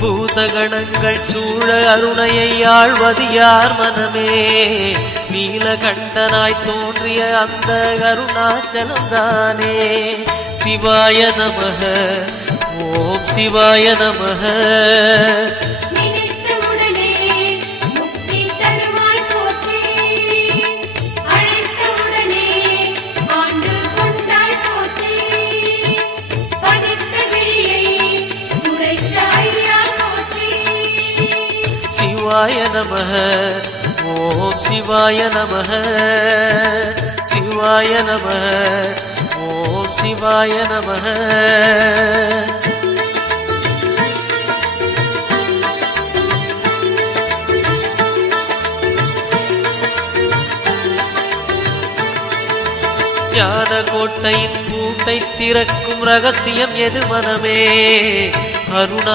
பூதகணங்கள் சூழ அருணையை ஆழ்வது யார் மனமே? நீலகண்டனாய் தோன்றிய அந்த அருணாச்சலம்தானே. சிவாய நமக, ஓம் சிவாய நமக. சிவாய நமக, ஓம் சிவாய நமக. சிவாய நமக, ஓம் சிவாய நமக. ஞான கோட்டையின் பூட்டை திறக்கும் ரகசியம் எது மனமே? அருணா